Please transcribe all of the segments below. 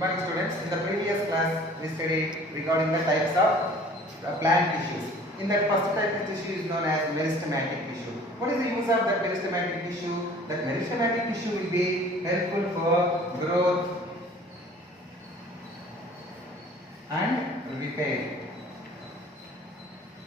morning students. In the previous class we studied regarding the types of plant tissues. In that first type of tissue is known as meristematic tissue. What is the use of that meristematic tissue? That meristematic tissue will be helpful for growth and repair.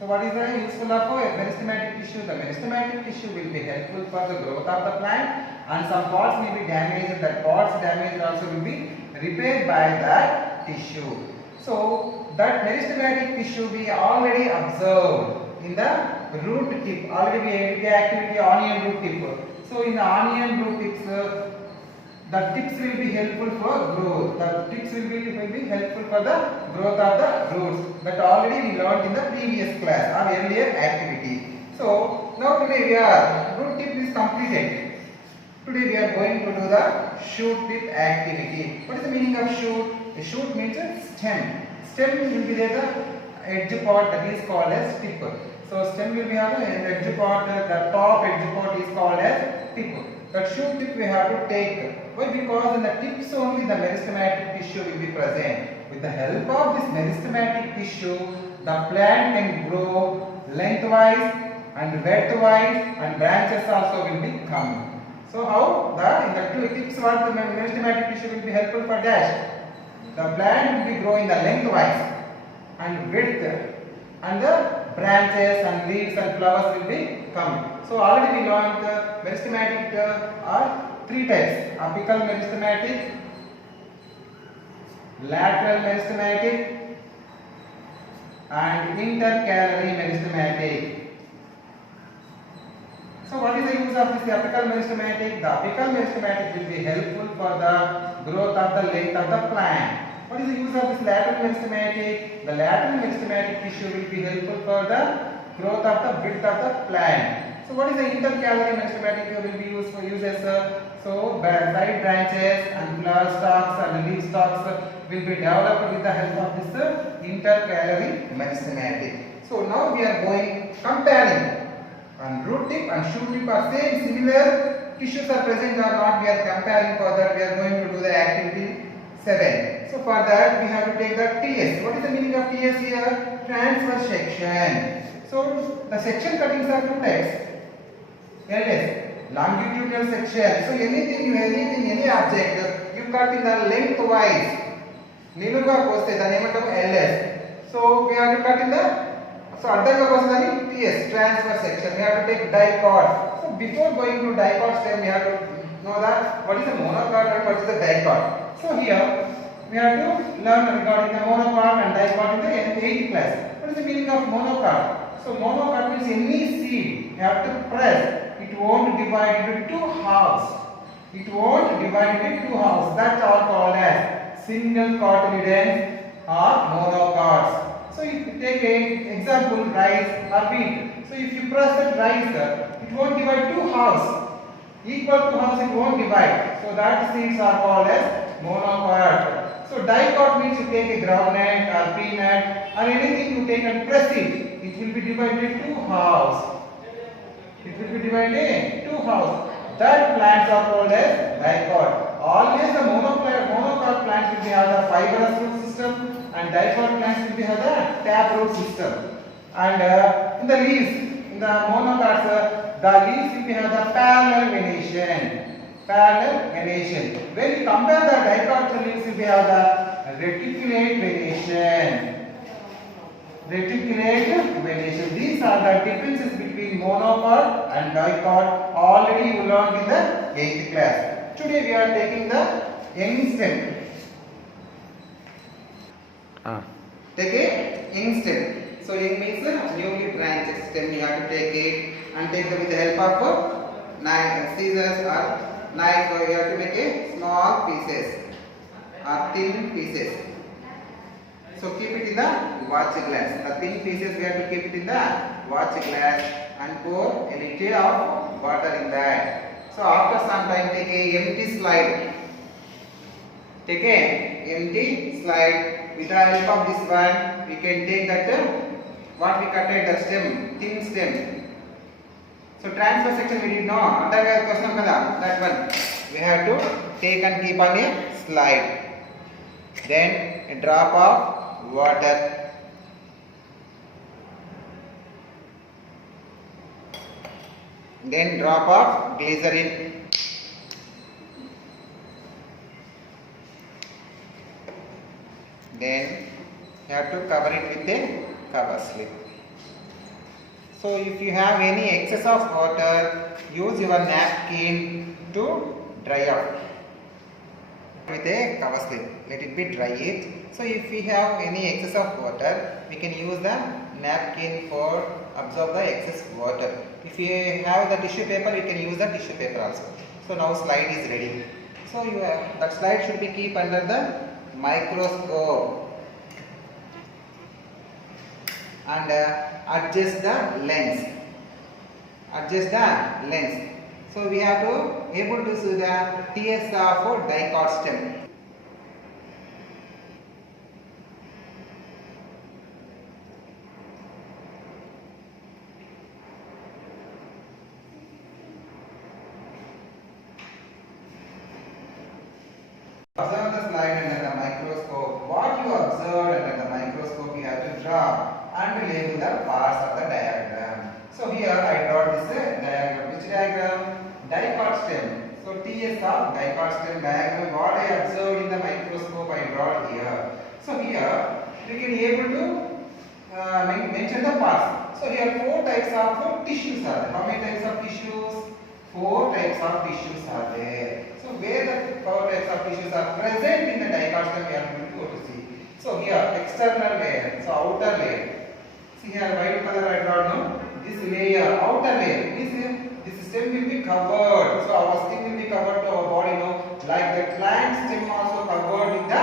So what is the useful of a meristematic tissue? The meristematic tissue will be helpful for the growth of the plant, and some parts may be damaged. That parts damaged also will be repaired by that tissue. So that meristematic tissue we already observed in the root tip. Already we did the activity onion root tip. So in the onion root tips, the tips will be helpful for growth. The tips will be helpful for the growth of the roots. That already we learned in the previous class or earlier activity. So now today we are root tip is completed. Today we are going to do the shoot tip activity. What is the meaning of shoot? A shoot means a stem. Stem will be there the edge part, that is called as tip. So stem will be have an edge part. The top edge part is called as tip. That shoot tip we have to take. Why? Because in the tips only the meristematic tissue will be present. With the help of this meristematic tissue, the plant can grow lengthwise and breadthwise, and branches also will be coming. So how? In the two tips what the meristematic tissue will be helpful for dash. The plant will be growing the lengthwise and width, and the branches and leaves and flowers will be coming. So already we learned the meristematic are three types: apical meristematic, lateral meristematic, and intercalary meristematic. So what is the use of this apical meristematic? The apical meristematic will be helpful for the growth of the length of the plant. What is the use of this lateral meristematic? The lateral meristematic tissue will be helpful for the growth of the width of the plant. So what is the intercalary meristematic will be used for uses? So side branches and flower stalks and leaf stalks will be developed with the help of this intercalary meristematic. So now we are going comparing. And root tip and shoot tip are same, similar tissues are present or not. We are comparing. For that we are going to do the activity 7. So for that we have to take the TS. What is the meaning of TS here? Transverse section. So the section cuttings are two types. LS, longitudinal section. So any object you cut in the lengthwise. Niluga koste the name of LS. So we have to cut in the TS, transverse section. We have to take dicot. So before going to dicot step, we have to know that what is the monocot and what is the dicot. So here we have to learn regarding the monocot and dicot in the 8th class. What is the meaning of monocot? So monocot means any seed you have to press. It won't divide into two halves. It won't divide into two halves. That's all called as single cotyledons or monocots. So if you take an example, rice or wheat. So if you press that rice, it won't divide two halves. Equal to halves it won't divide. So that seeds are called as monocot. So dicot means you take a groundnut or peanut or anything you take and press it. It will be divided into two halves. It will be divided into two halves. That plants are called as dicot. Always the monocot plants will have the fibrous root system, and dicot plants will have the taproot system. And in the leaves, in the monocots, the leaves will have the parallel venation. Parallel venation. When you compare the dicot leaves, will have the reticulate venation. Reticulate venation. These are the differences between monocot and dicot. Already you learned in the 8th class. Today we are taking the young stem. Take a young stem. So young means newly branched stem. You have to take it and take it with the help of knife, scissors or knife. So you have to make a small pieces or thin pieces. So keep it in the watch glass. The thin pieces we have to keep it in the watch glass and pour a little of water in that. So after some time take a empty slide. Take a empty slide. With the help of this one, we can take that what we cutted the stem, thin stem. So transfer section we did not. Under question that one we have to take and keep on a slide. then a drop of water, then drop of glycerin, then you have to cover it with a cover slip. So if you have any excess of water, use your napkin to dry out with a cover slip. Let it be dry it. So if we have any excess of water, we can use the napkin for absorb the excess water. If you have the tissue paper, you can use the tissue paper also. So now slide is ready. So that slide should be keep under the microscope and adjust the lens. Adjust the lens. So we have to able to see the TS of dicot stem. Observe the slide under the microscope. What you observe under the microscope, you have to draw and label the parts of the diagram. So here I draw this diagram. Which diagram? Dicot stem. So TS of dicot stem diagram. What I observed in the microscope, I draw here. So here we can able to mention the parts. So here 4 types of tissues are there. How many types of tissues? 4 types of tissues are there. So where the 4 types of tissues are present in the dicot stem, we are going to go to see. So here external layer, so outer layer. See here white color I draw now. This layer, outer layer, this stem will be covered. So our skin will be covered to our body now. Like the plant stem also covered with the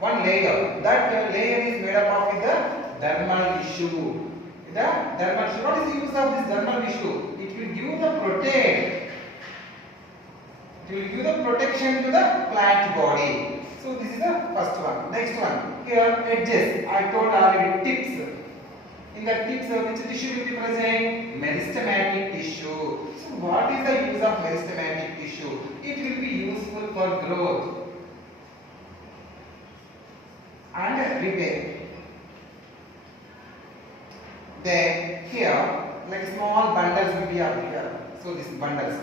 one layer. That layer is made up of with the dermal tissue. The dermal tissue. What is the use of this dermal tissue? It will give the protect. It will give the protection to the plant body. So this is the first one. Next one. Here edges. I told already tips. In the tips, which tissue will be present? Meristematic tissue. So what is the use of meristematic tissue? It will be useful for growth and repair. Then here, like small bundles will be up here. So these bundles.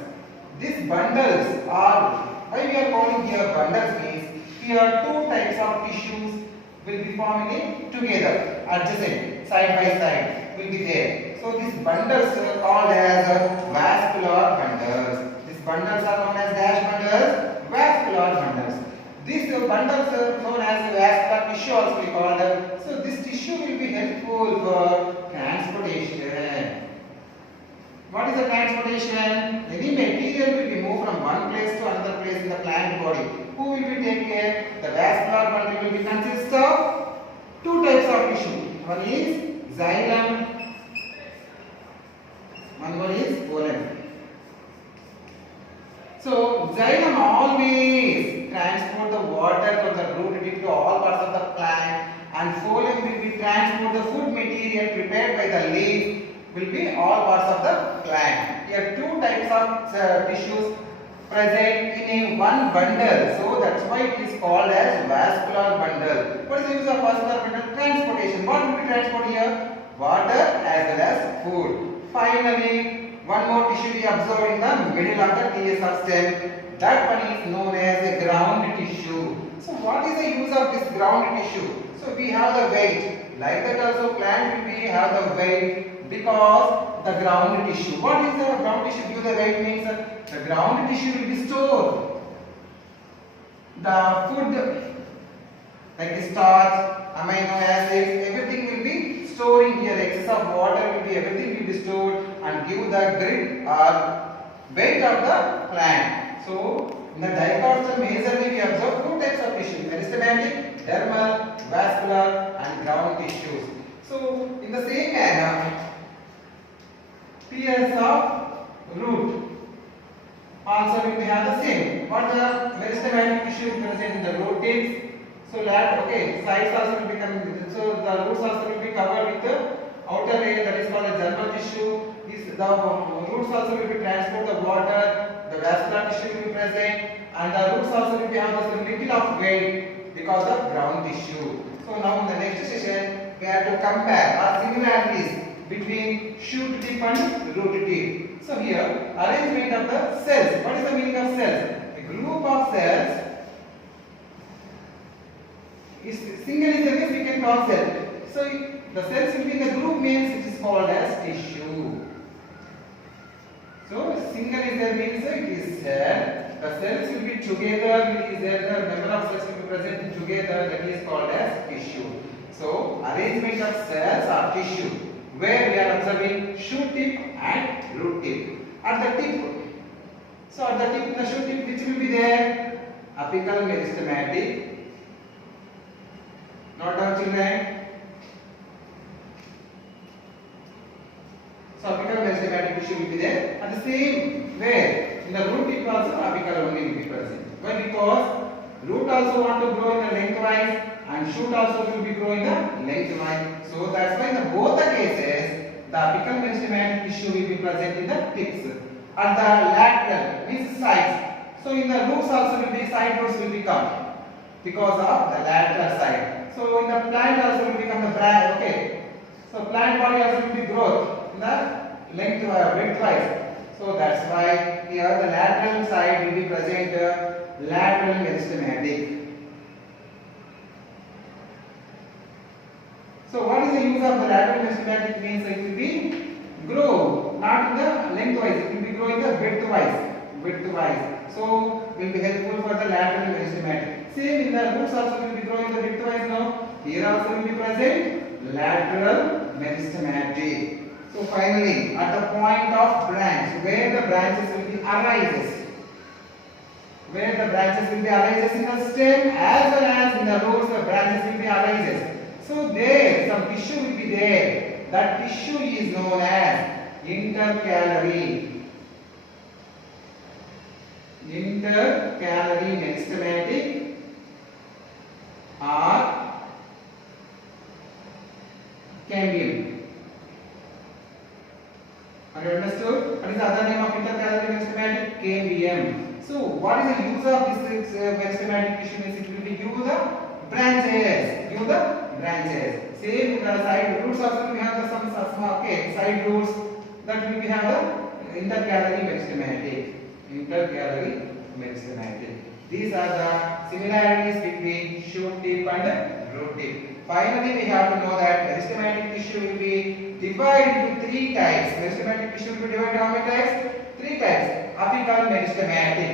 These bundles are, why we are calling here bundles means here 2 types of tissues will be forming together, adjacent, side by side will be there. So these bundles are called as vascular bundles. These bundles are known as dash bundles, vascular bundles. These bundles are known as vascular tissue also we call them. So this tissue will be helpful for transportation. What is the transportation? Any material will be moved from one place to another place in the plant body. Who will be taking care? The vascular bundle will be consist of 2 types of tissue. One is xylem, one is phloem. So xylem always transport the water from the root tip to all parts of the plant, and phloem will be transport the food material prepared by the leaf will be all parts of the plant. Here 2 types of tissues present in a one bundle. So that's why it is called as vascular bundle. What is the use of vascular bundle? Transportation. What will be transport here? Water as well as food. Finally, one more tissue we observe in the middle of the TS stem. That one is known as a ground tissue. So what is the use of this ground tissue? So we have the weight. Like that also plant will be have the weight because the ground tissue. What is the ground tissue? Give the weight means the ground tissue will be stored. The food like starch, amino acids, everything will be storing here. Excess of water will be everything will be stored and give the grit or weight of the plant. So in the dicot stem majorly we observe 2 types of tissue: meristematic, dermal, vascular, and ground tissues. So in the same manner, TS of root also we have the same. What the meristematic tissue is present in the root tips. So sides also will become. So the roots also will be covered with the outer layer that is called a germal tissue. The roots also will be transport the water. The vascular tissue will be present, and the roots also will be have a little of weight. because of ground tissue. So now in the next session we have to compare or similarities between shoot tip and root tip. So here arrangement of the cells. What is the meaning of cells? A group of cells is single is again we can call cell. So the cells will be in the group means it is called as tissue. So single is there means it is cell. The cells will be together, it is there, the number of cells will be present together, that is called as tissue. So arrangement of cells or tissue where we are observing shoot tip and root tip. At the tip, so at the tip in the shoot tip which will be there? Apical meristematic. Note down children. So apical meristematic tissue will be there. At the same way in the root tip also apical only will be present. Why? Because root also want to grow in the lengthwise and shoot also will be growing in the lengthwise. So that's why in both the cases the apical meristematic tissue will be present in the tips. At the lateral means sides. So in the roots also will be side roots will become because of the lateral side. So in the plant also will become the branch. Okay. So plant body also will be growth in the lengthwise. So that's why here the lateral side will be present lateral meristematic. So what is the use of the lateral meristematic means it will be grow not in the lengthwise, it will be grow in the widthwise. So will be helpful for the lateral meristematic. Same in the roots also will be growing in the widthwise now. Here also will be present lateral meristematic. So finally, at the point of branch, where the branches will be arises, in the stem as well as in the roots, the branches will be arises. So there, some tissue will be there. That tissue is known as intercalary meristematic or cambium. Have you understood? What is the other name of intercalary meristematic? Cambium. So, what is the use of this meristematic tissue? Means it will be give the branches. Same in the side roots also we have the some side roots that will be have the intercalary meristematic. These are the similarities between shoot tip and root tip. Finally, we have to know that meristematic tissue will be divided into three types. Meristematic tissue will be divided into how many types? Three types. Apical meristematic.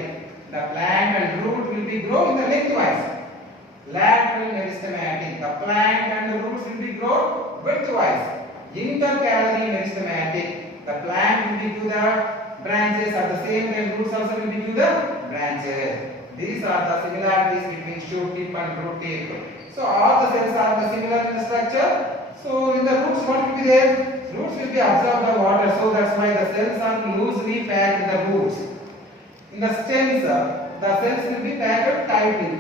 The plant and root will be grow in the lengthwise. Lateral meristematic. The plant and the roots will be grow widthwise. Intercalary meristematic. The plant will be to the branches at the same time roots also will be to the branches. These are the similarities between shoot tip and root tip. So all the cells are similar in the structure. So in the roots what will be there? Roots will be absorbed by water. So that's why the cells are loosely packed in the roots. In the stems, the cells will be packed tightly.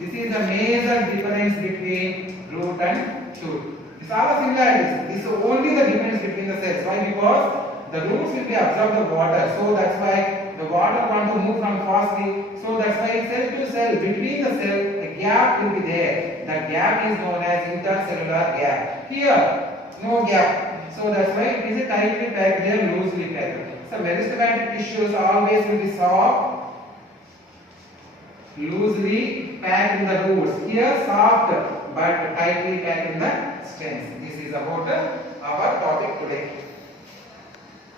This is the major difference between root and shoot. These are the similarities. This is only the difference between the cells. Why? Because the roots will be absorbed the water. So that's why the water want to move from fastly. So that's why cell to cell, between the cell, the gap will be there. The gap is known as intercellular gap. Here, no gap. So that's why it is a tightly packed, they are loosely packed. So meristematic tissues always will be soft, loosely packed in the roots. Here soft but tightly packed in the stems. This is about our topic today.